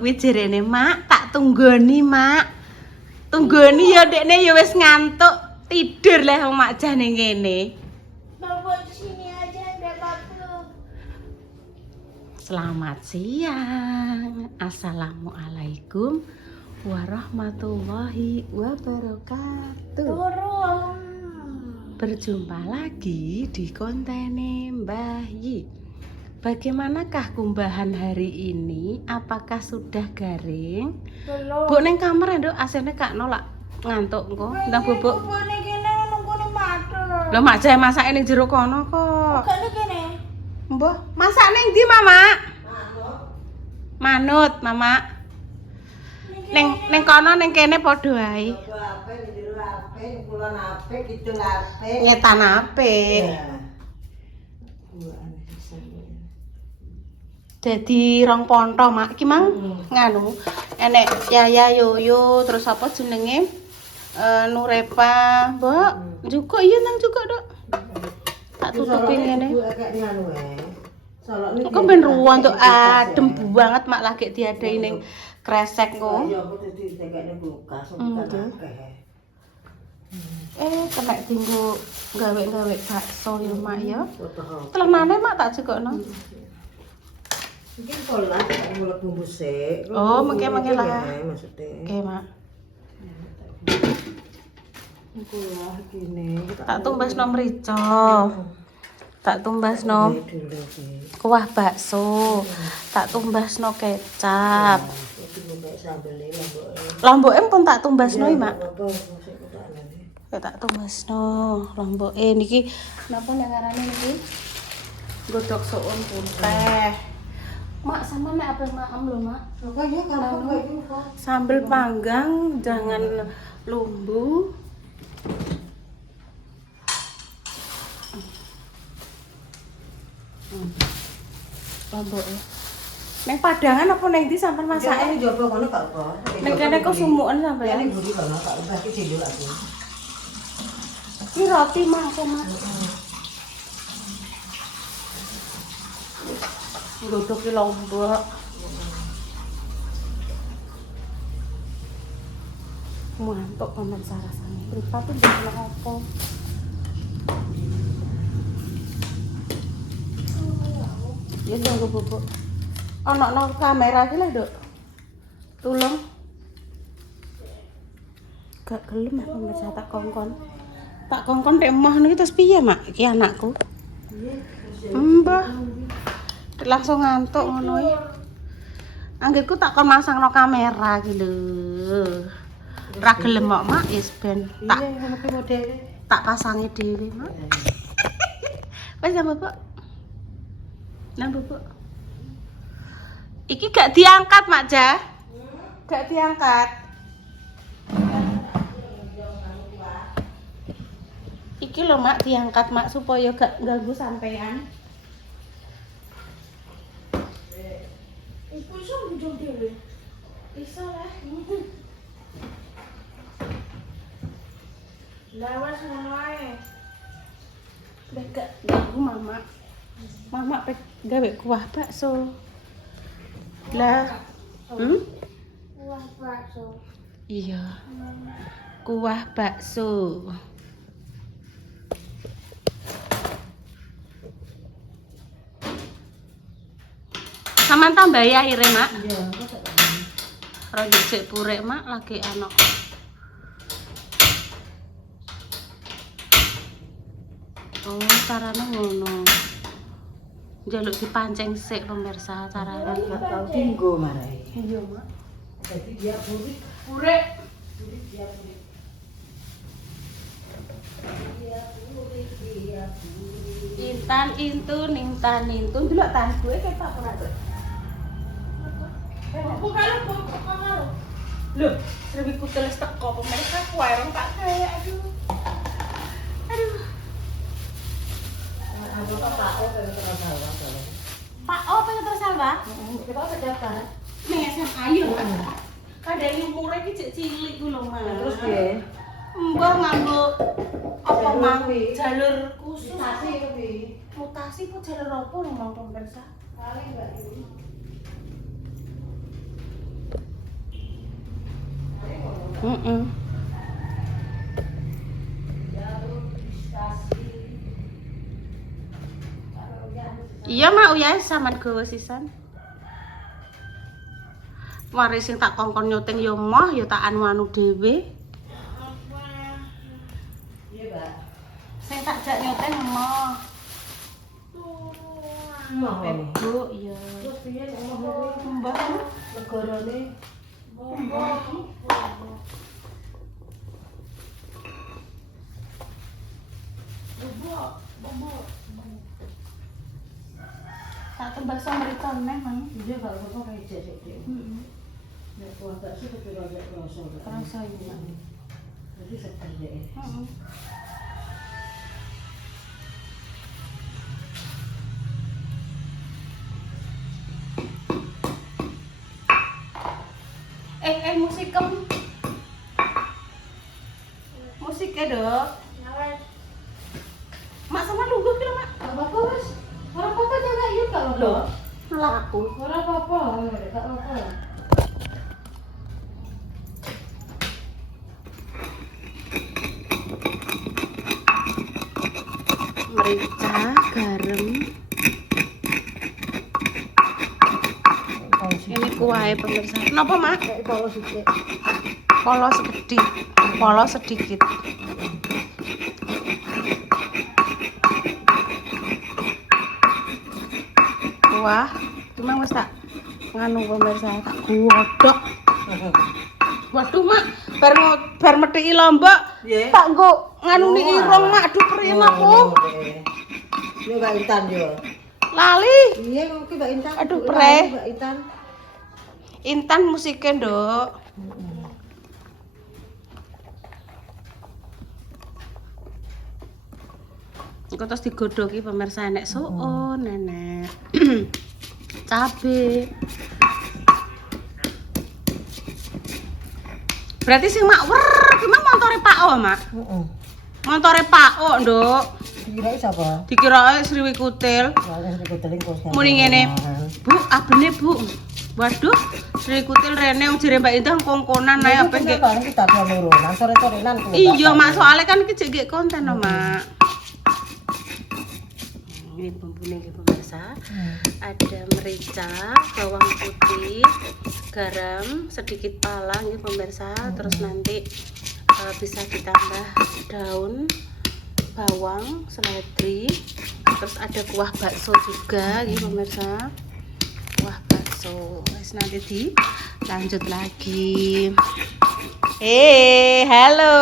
Kuwi jerene Mak, tak tunggoni Mak. Tunggoni ya dekne ya wis ngantuk, tidur lah wong Mak Jah ning kene. Bapak di sini aja enggak apa-apa. Selamat siang. Assalamualaikum warahmatullahi wabarakatuh. Turun. Berjumpa lagi di konten Mbah Yi. Bagaimanakah kumbahan hari ini? Apakah sudah garing? Belum. Bu neng kamar nduk, asine Kak nolak ngantuk engko. Ndang bubuk. Bubuk ning kene nunggu matur. Lho Mak Jah masake ning jero kono kok. Kok ning kene? Mbah, masak ning ndi, Mama? Manut, Mama. Ning kono ning kene padha ae. Ape ning jero ape, kulon ape, kidul ape. Ngetan ape. Jadi rong ponto Mak, iki mang nganu enek Yaya Yoyo terus apa jenenge Nurepa, Mbok. Juga iya nang juga, Dok. Tak tutupin ngene. Kok ben ruwan tuh adem banget Mak lagi diadai ning kresek kok. Ya aku dadi tekekne kulkas Kena tinggu gawe-gawe bakso ya Mak ya. Telenane Mak tak jekokno. Mungkin pola mulai bumbu sik. Oh, mengke-mengke lah. Maksudnya. Oke, Mak. Pola gini. Tak tumbasno mrica. Tak tumbasno kuah bakso. Tak tumbasno kecap. Lomboke pun tak tumbasno iki, Mak. Ya tak tumbasno lomboke niki napa nek ngarane niki? Godhog soun putih. Mak sama nek apa maem lho, Mak. Apa ya kalau itu Sambel panggang jangan lumbu. Lomboke. Neng padangan apa neng ndi sampean masake? ini jopo kono gak apa. Neng kene kok sumuken sampean. Ini budi kono tak ubah ki cendol aku. Iki roti Mak sama. Godhog ki lombok. Mantuk paman sarasane. Mripat tuh ndek apa? Ya tunggu bubuk. Ono kamera iki lho, Dok. Tulung. Gak gelem aku pemirsa tak kongkon. Tak kongkon nek emah niki terus piye, Mak? Iki anakku. Mbah. Langsung ngantuk ngono iki. Anggitku tak kon masangno kamera iki lho. Ora gelem kok, Mak, wis ben tak pasangi dhewe, Mak. Wis ya, Bapak. Nah, Bapak. Iki gak diangkat, Mak Jah. Gak diangkat. Iki lho, Mak, diangkat, Mak, supaya gak ganggu sampean. Iku iso njung dhewe. Iso lah. Lawas ngono ae. Lah gak ganggu Mama. Mama pek gawe kuah bakso. Lah. Wah, bakso. Iya. Kuah bakso. Saman tambah ya akhirnya, Mak. Iya, Rada sik purek, Mak, lagi ana. Oh, carane ngono. Njaluk dipancing sik pemirsa carane. gak tau tinggo marai. Iya, Mak. Jadi dia burik. Purek. Intan intan intun delok tan gue ketok ora, Dok. Buka lu, buka lu. Loh, serbi kuteles teko pemirsa kuwi rong tak gawe. Aduh. Aduh. Aku tak tahu kalau terus salah. Pak, oh pengen terus apa? Kita sedekah. Ning SMA yo. Kadang umure iki cek cilik ku lho, Mas. Terus piye? Mbah nganggo apa Jalur mang kuwi. jalur khusus. Mutasi kuwi. Mutasi ku jalur apa ning mau pemirsa? Kali enggak ini. Heeh. Iya mak uya sampean gawe sisan. Mari sing tak kongkon nyuting yo moh yo tak anu dhewe. Iya, Mbak. Sing tak jak nyuting moh. Mau Bu, iya. terus piye nek omah iki Mbah negarane tak tembak samritan neh, Mang. dia gak apa-apa kayak jek Dik. Nek kuah bakso tapi rada rasa. Kerasa iya, Mak. Jadi seger Dik. Heeh. Musikem. Musiknya, Dok. Mak sama lungguh kira, Mak. Gak apa-apa wis. Ora apa-apa jaga yuk kalau Loh, malah aku. Ora apa-apa, gak apa-apa. Merica, garam. Ini kuahnya pemirsa. Kenapa, Mak? Kayak polos sithik. Polos sedikit. Kuah, cuma wis tak nganu pemirsa tak godhog. Waduh, Mak, bar methiki lombok. Nggih. Tak nggo nganuni irung, Mak. Aduh, perih aku. Yo Mbak Intan yo. Lali. Iya, mungkin Mbak Intan. Aduh, Lali, preh. Mbak Intan. Intan musiknya, Dok. Engko terus digodhoki pemirsa enek suun, enek cabe. Berarti sing mak ki mak montore Pak O, Mak. Heeh. Montore Pak O, Nduk. Dikira sapa? Dikira Sriwi Kutil. Soalnya sing kedeling kos. Muni ngene. Bu, abene, Bu. Waduh, Sriwi Kutil rene wong jere Mbak Indah kongkonan ae apa nggih. Bareng kita nurunan sore-sorenan kuwi. Iya, Mak, soalnya kan iki jek konten lho, Mak. Ini bumbunya nggih pemirsa. Ada merica, bawang putih, garam, sedikit pala nggih pemirsa. Terus nanti bisa ditambah daun bawang, seledri. Terus ada kuah bakso juga nggih pemirsa. Kuah bakso. Wes nanti dilanjut lagi. Halo.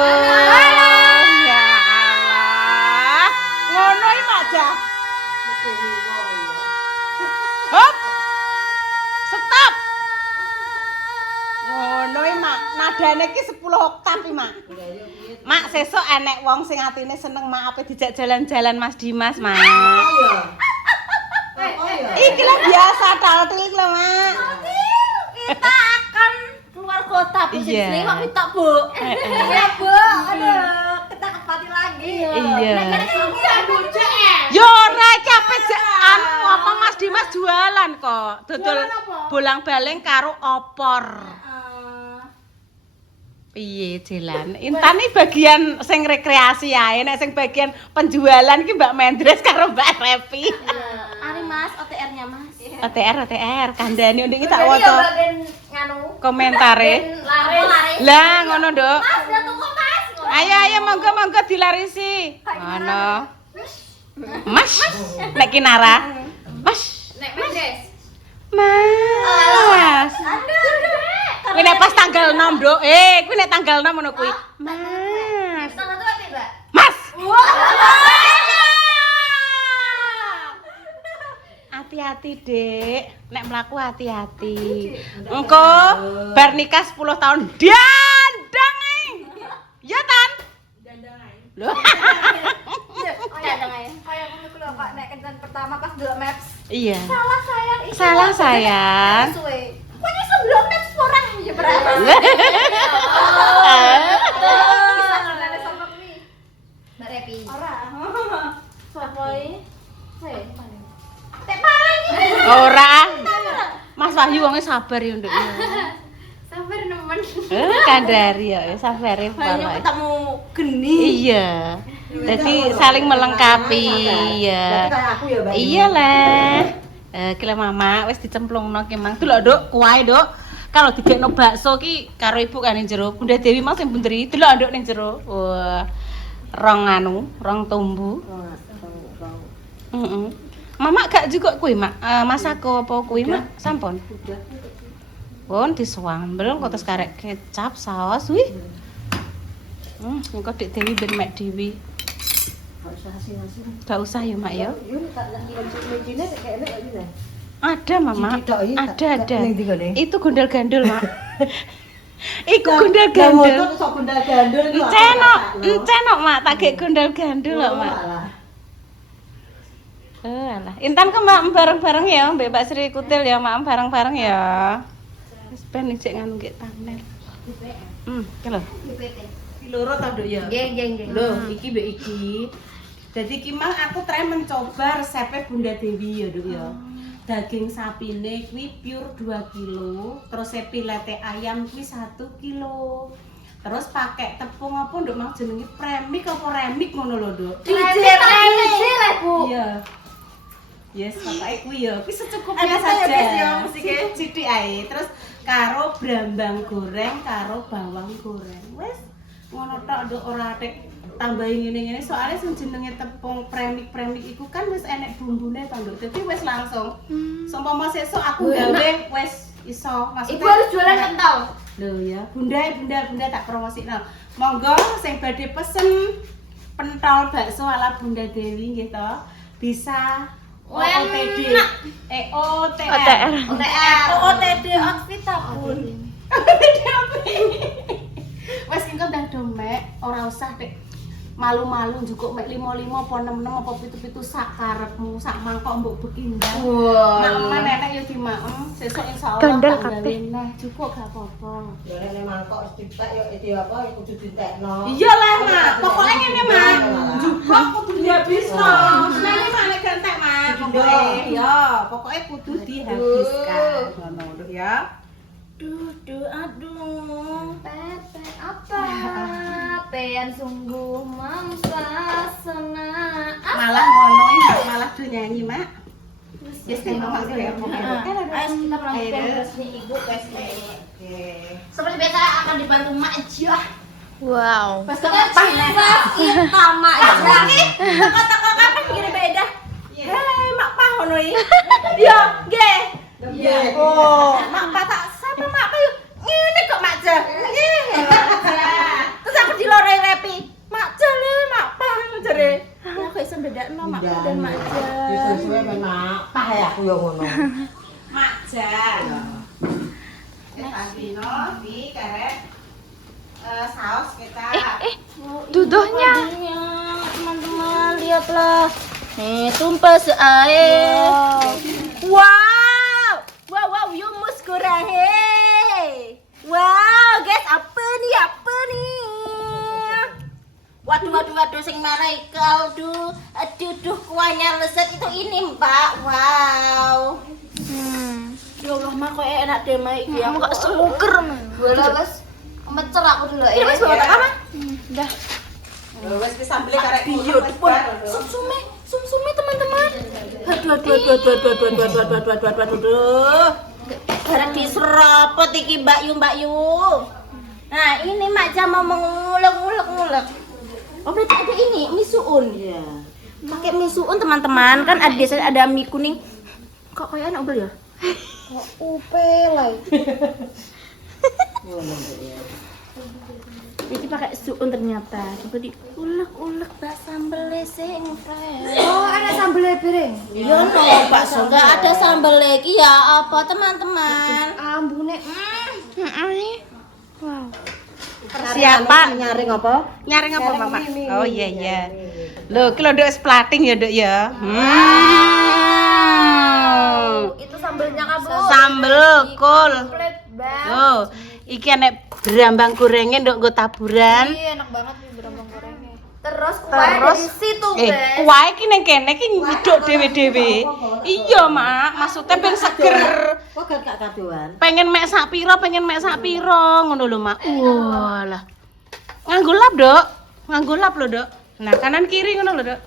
Ya Allah. Ngono iki Pak Jah. Hop. Stop. Ngono iki, Mak. Nadane iki 10 oktav iki, Mak. Mak, sesuk enek wong sing atine seneng mak ape dijak jalan-jalan Mas Dimas, Mak. Iki lah biasa taltil iki lho, Mak. Kita akan keluar kota Iya. posisi waktu tak Bu. Iya, Bu. Aduh, kita ke Pati lagi. Iya. Iya. Yo ora iki ape anu apa Mas Dimas jualan kok. Dodol Jualan apa? bolang-baling karo opor. Piye jalan? Intan iki bagian sing rekreasi ae, nek sing bagian penjualan iki Mbak Mendres karo Mbak Repi. Ari Mas, OTR-nya Mas. OTR, kandhane ndek iki tak waca bagian nganu. komentare. Lari. Lah ngono, Nduk. Mas, udah tunggu Mas. Ayo monggo dilarisi. Ngono. Mas, nek kinara. Mas. Nek Mendes. Mas. Aduh. Kuwi nek pas tanggal 6, Nduk. Kuwi nek tanggal 6 ngono kuwi. Mas. Tanggal tuh apa, Mbak? Mas. Hati-hati, Dek. Nek mlaku hati-hati. Engko bar nikah 10 tahun dandang ae. Ya, Tan? Dandang ae. Loh. Dandang ae. Kayak ngono ku lho, Pak, nek kencan pertama pas delok maps. Iya. Salah sayang. Salah sayang. Suwe. Kok nyusul delok maps orang ya berapa? Kisah kenane sama kuwi. Mbak Repi. Ora. Sopo iki? Tek paling iki. Ora. Mas Wahyu wonge sabar ya, Nduk. Sabar nemen. Kandari ya, sabar ya. Hanya ketemu geni. Iya. Jadi saling melengkapi ya. Berarti kayak aku ya, Mbak. Iyalah. Kira mama wis dicemplungno ki mang. Delok, Duk, kuwae, Duk. Kalau didekno bakso ki karo ibu kan ning jero. Bunda Dewi mau sing bunderi, delok nduk ning jero. Wah. Rong tumbu. Heeh. Mama gak juga kuwi, Mak. Masako apa kuwi, Mak? Sampun. Udah. Won diswambel kok terus karek kecap, saus wih. Engko Dik Dewi ben mek Dewi. Gak usah asin-asin. Gak usah ya, Mak ya. Yun tak lencine kayak enek iki. Ada, Mama. Cici tok iki, Ada. ning ndi kene? Itu gundal-gandul, Mak. Iku Lah gundal-gandul. motor sok gundal-gandul iki. Encenok, Mak, tak gek gundal-gandul lho, Mak. Alah. Intan ke Mak bareng-bareng ya, Mbak Mbak Sri Kutil ya, Mak bareng-bareng ya. Wis ben iki nganu nggih thumbnail. Iki lho. DPT. Iki loro ta, Nduk ya? Nggih. Loh, iki mbek iki. Jadi ki mang aku try mencoba resepnya Bunda Dewi ya, Nduk ya. Daging sapine kuwi pure 2 kilo, terus filete ayam kuwi 1 kilo. Terus pakai tepung apa Nduk mang jenenge premix apa remix ngono lho, Nduk. Remix, Bu. Iya. Yes, pakai kuwi ya. Kuwi secukupnya Ada saja. ya, Bes, ya, musiknya. Sithik ae. Terus karo brambang goreng, karo bawang goreng. Wes ngono tok Nduk, ora tek tambahin ngene-ngene soalnya sing jenenge tepung premix iku kan wis enek bumbune ta Nduk. Dadi wis langsung. Sumpama sesuk aku gawe wis iso. Ibu harus jualan kental. Lho ya, Bunda tak promosikno. Monggo sing badhe pesen pentol bakso ala Bunda Dewi nggih to. Bisa OOTD. OTR. OOTD outfit pun. Wes engko ndang domek, ora usah nek malu-malu njukuk mek 5-5 apa 6-6 apa 7-7 sak karepmu, sak mangkok mbok bekindang. Wah. Mak nenek yo dimaem, sesuk insyaallah Gandel tak kabeh. gawe neh, cukup gak apa-apa. Ya nek mangkok dipek yo iki apa ya kudu ditekno. Iya lah, Mak. Pokoknya ngene, Mak. Njupuk kudu dihabisno. Senene Mak nek gak entek, Mak. Pokoke ya, pokoke kudu dihabiskan. Ngono lho ya. Aduh. Pepe apa? Pean sungguh mempesona. Malah ngono iki, malah do nyanyi, Mak. Yes, tengok Mak ya. Ayo kita melanjutkan tugasnya Ibu PSK. Seperti biasa akan dibantu Mak aja. Wow. Kita Mak aja. Toko-toko kapan gini beda? Hei, Mak Pah ngono iki. Yo, nggih. Oh, Mak Pah tak sapa Mak Pah yo. Ngene kok Mak aja. Nggih. Terus aku dilore repi. Mak jale Mak Pah jare. Ya kok iso bedakno Mak Pah dan Mak aja. Wis sesuai memang pah ya aku yo ngono. Mak Jan. Pagino di karek saus kita. Duduhnya. Teman-teman lihatlah. Nih, tumpah seair. Wow, yumus kurang Wow, guys, apa nih? Waduh, sing marai kaldu. Aduh, kuahnya lezat itu ini, Mbak. Wow. Ya Allah, Mak, kok enak deh, Mak. Iki aku Kok semuker. Boleh, Mas. Mecer aku dulu. Ini Mas bawa tak apa? Dah. Wes wis sambel karek Iya, pun sumsume teman-teman. Aduh. Barang diserapot iki Mbak Yu. Nah, ini Mak Jam mau mengulek-ulek. Oh, berarti ada ini mie suun. Iya. Pakai mie suun teman-teman, kan ada biasanya ada mie kuning. Kok kayak anak ubel ya? Kok upel lah. Ngono ya. Jadi pakai suun ternyata. Coba diulek-ulek Mbak sambelnya sing fresh. Oh, ada sambelnya piring. Iya no, bakso nggak ada sambal lagi ya apa teman-teman? Ambune. Wow. Persiapan Nyaring apa? nyaring apa, Mama? Oh iya. Loh, ki lho Nduk splating ya, Nduk ya. Itu sambelnya kamu. Sambel kol. Komplit banget. Oh, iki enek brambang gorengnya Nduk nggo taburan. Iya, enak banget nih berambang gorengnya. Terus kuah di situ, guys. kuah iki ning kene iki nyiduk dhewe-dhewe. Iya, Mak. Maksudnya ben seger. Kok gak kadoan? Pengen mek sak pira ngono lho, Mak. Walah. Nganggo lap, Dok. Nganggo lap lho, Dok. Nah, kanan kiri ngono lho, Dok.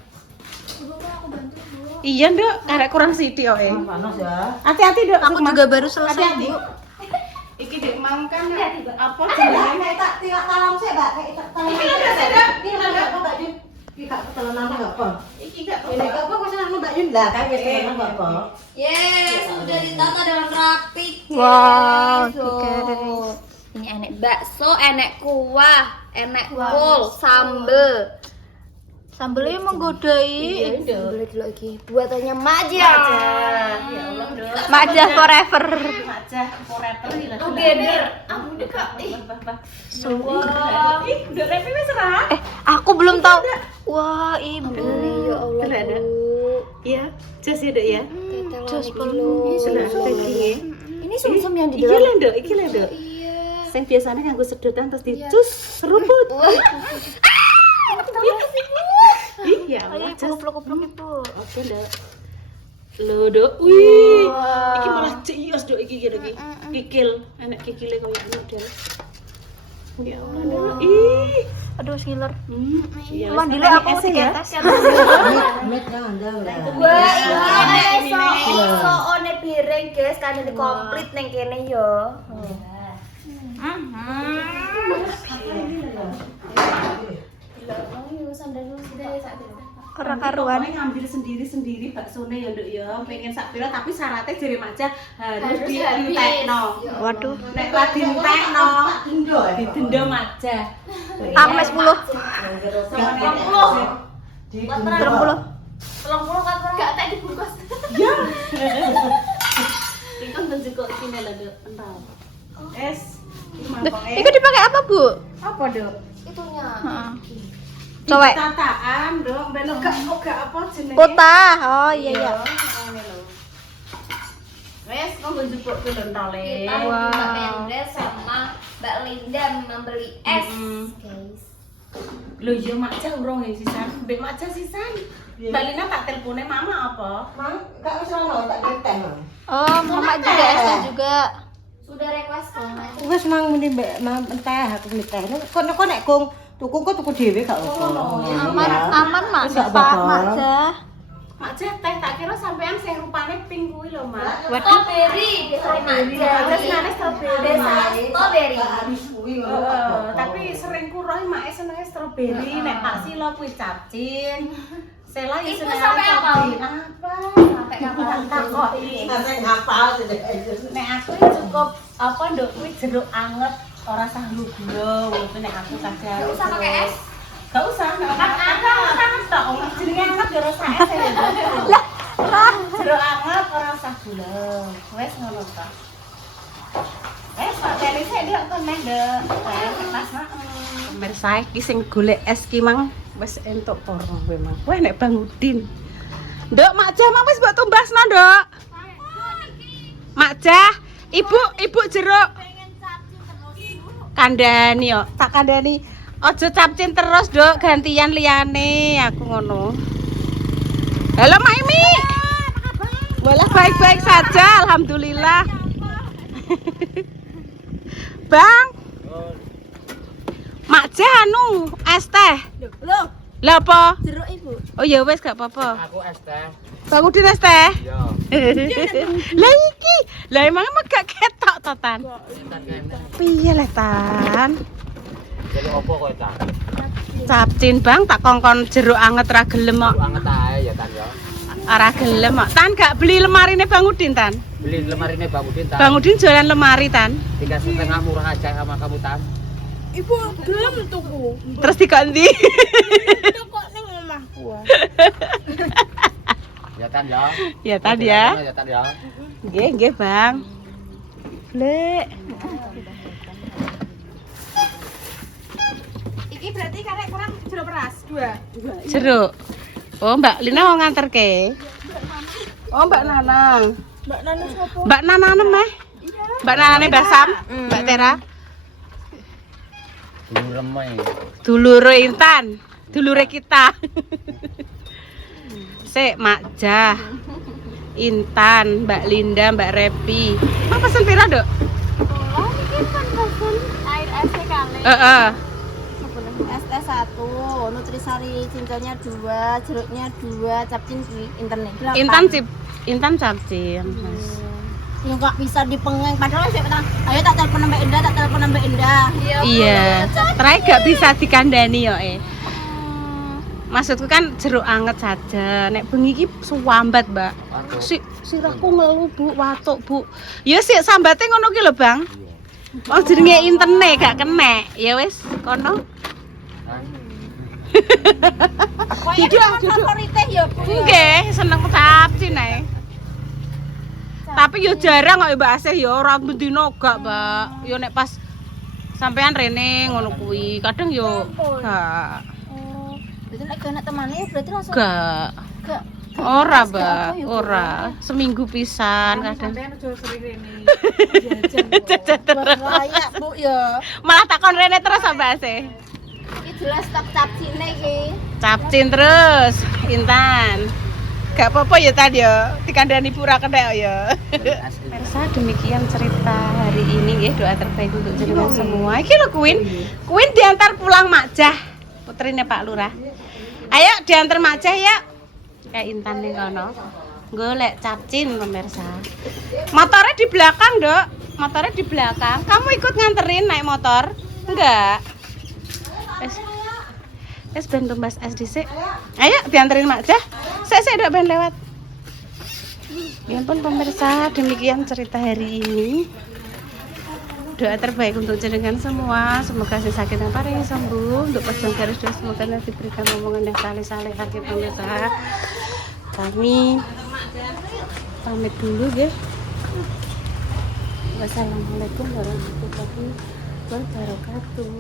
Iya, Dok. Karek kurang sithik kok. Panas ya. Hati-hati, Dok. Aku juga baru selesai, Hati-hati. Bu. Iki Dek mang kan apa Jangan jenenge? kayak tak tinggal talam sih, Mbak. Kayak tak talam. Iki lho, Dok, Dok. Ini enggak apa, Mbak Yun. Iki gak ketelanan apa? Iki gak Ini apa kok senang Mbak Yun lah, kayak wis ketelanan apa? Yes, sudah ditata dengan rapi. Wow, guys. guys. Ini enek bakso, enek kuah, enek kol, sambel. Sambelnya menggodai. Sambel lagi buatannya Maja. Ya Allah, Dok. Maja forever. Macah forever iki lho. Together. Aku dekat. Wah, ih, udah revi wis serah. Aku belum tahu. Wah, Ibu. Ya Allah. Ada, ada. Iya, jas ya, Dok ya. Jos Sudah tadi. Ini sumsum yang di Iki dalam. lho, Dok, iki lho, Dok. Iya. Sing biasanya nganggo sedotan terus dicus seruput. Iya, Ayo, jas. peluk-peluk Ibu. Oke, Dok. Lho, Dok. Wih, iki malah cios, Dok, iki Dok iki. Kikil, enak kikile koyo anak, Dok. Ya Allah, Dok. Ih. Aduh, ngiler. Iya, Emang wis dulu tekan aku es ya. tiga tes. Met jangan dah lah. Wah, Ini, ini so one piring guys, kan ini komplit neng kene yo. Ora karuan. Pokoknya ngambil sendiri-sendiri baksone ya, Nduk ya. Pengen sak pira tapi syaratnya jare Maja harus dientekno. Waduh. Nek ora dientekno, Indo ya. didenda Maja. Ame 10. Di 30. Tolong puluh kan gak tak dibungkus. Ya. Iki kan benjiko iki lho, Nduk. Entah. Es. Iki mangkok Itu dipakai apa, Bu? apa, Dok? Itunya. Heeh. Cowek. Tataan, Dok. Ben gak apa jenenge? Pota. Oh, iya iya. Wes, nggo njupuk ke lontole. Kita Mbak Mendes sama Mbak Linda membeli es, guys. Lho iya Maja urung ya sisan. Mbek Maja sisan. Mbak Lina tak telepone mama apa? Mang, gak usah ono tak teh. Oh, Mama juga es juga. Sudah request kok. Wes mang muni mbek mang teh aku muni teh. Kok nek kong tuku kok tuku dhewe gak apa. Aman, Mak. Enggak Pak apa-apa. Maja. Maja teh tak kira sampean sing rupane pink kuwi lho, Mak. Strawberry, biasanya Maja. Terus nane strawberry. Biasa strawberry. Habis kuwi Tapi sering kuroh mak senenge strawberry, nek Pak Silo kuwi capcin. Sela ya Ibu senenge sampai apa? capcin. Apa? Sampai kapan? Takoki. Saya ngapal sih. Nek aku ya cukup apa nduk kuwi jeruk anget ora usah gula, ngono nek aku kadang. Gak usah pakai es. Gak usah, nek kan anget tok. Jenenge anget ya ora usah es ya. Jeruk anget ora usah gula. Wes ngono tok. Pak Teli sik ndak koneng, Nduk. Pas pemirsa iki sing golek es ki mang wis entuk poro kowe mang. Wah nek Bang Udin. Nduk, Makjah mang wis mbok tumbasno, Nduk. Makjah, Ibu jeruk. Kandhani yo, tak kandhani. Aja capcin terus, Nduk, gantian liyane aku ngono. Halo Mak Imi. Walah baik-baik saja, alhamdulillah. Bang. Makjah anu es teh. Loh, Lah apa? jeruk Ibu. Oh ya wis gak apa-apa. Aku es teh. Bang Udin es teh. Iya. Lah iki, lah emang gak ketok to Tan? Tan kene. Piye lah Tan? Jadi opo kowe ta? Capcin Bang, tak kongkon jeruk anget ra gelem kok. Anget ae ya Tan ya. Ora gelem kok. Tan gak beli lemarine Bang Udin Tan? Beli lemari ini Bang Udin Tan. Bang Udin jualan lemari Tan. Dikasih setengah murah aja sama kamu Tan. Ibu gelem tuku. Terus diganti. Tuku ning omahku. Ya Tan ya. Ya Tan ya. Ya Tan ya. Nggih Bang. Lek. Iki berarti karek kurang jeruk beras 2. Jeruk. Oh, Mbak Lina mau nganterke. Oh, Mbak Nanang. Mbak Nana sapa? Mbak Nanane meh. Mbak Nanane Mbak Sam, Mbak Tera. Dulu remeh. Dulur Intan. dulure kita. Sik, Mak Jah. Intan, Mbak Linda, Mbak Repi. Mak pesen pira, Dok? Oh, ini kan pesen air es kali. Heeh. Es teh 1, nutrisari cincolnya 2, jeruknya 2, capcin di internet. Intan capcin, Mas. Ya nggak bisa dipengeng padahal saya bilang, ayo tak telepon Mbak Indah, tak telepon Mbak Indah. Iya. Terakhir gak bisa dikandani yo Maksudku kan jeruk anget saja. Nek bengi iki suwambat, Mbak. Sirahku ngelu, Bu, watuk, Bu. Ya sik sambate ngono ki lho, Bang. Oh jenenge intene gak kenek. Ya wis, kono. Duduk favorite ya, Bu. Nggih, seneng capcin ae. Tapi yo jarang kok Mbak Asih yo ora bendino gak, Mbak. Yo nek pas sampean rene ngono kuwi, kadang yo gak. Berarti nek kena temane berarti langsung Gak. gak Ora, Mbak. Ora. Seminggu pisan kadang. Jajan terus. layak, Bu ya. Malah takon rene terus Mbak Asih. Iki jelas stok capcine iki. Capcin terus, Intan. Gak apa-apa ya tadi ya, dikandani pura kena ya. Pemirsa, demikian cerita hari ini ya, doa terbaik untuk jenengan semua. Iki lho Queen. Queen diantar pulang Mak Jah, putrine Pak Lurah. Ayo diantar Mak Jah ya. Kayak Intan nih kono. Golek capcin pemirsa. Motornya di belakang, Dok. Motornya di belakang. Kamu ikut nganterin naik motor? Enggak. Es ben tumbas es dhisik. Ayo dianterin Mak Jah. Sik Dok ben lewat. Ya ampun pemirsa, demikian cerita hari ini. Doa terbaik untuk jenengan semua. Semoga si sakit yang paling sembuh. Untuk pasang garis doa semoga diberikan omongan yang saleh-saleh hati pemirsa. Kami pamit dulu ya. Wassalamualaikum warahmatullahi wabarakatuh.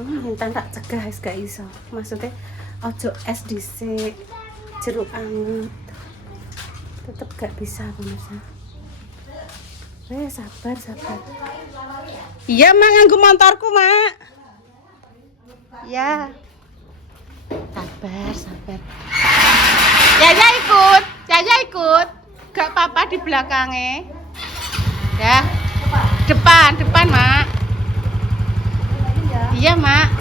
Intan tak cegah es gak iso. Maksudnya ojo es dhisik, jeruk anget. Tetep gak bisa pemirsa. Sabar. Iya, Mak, nganggo motorku, Mak. Ya. Sabar. Yaya ikut. Gak apa-apa di belakangnya. Ya. Depan, Mak. Iya, Mak.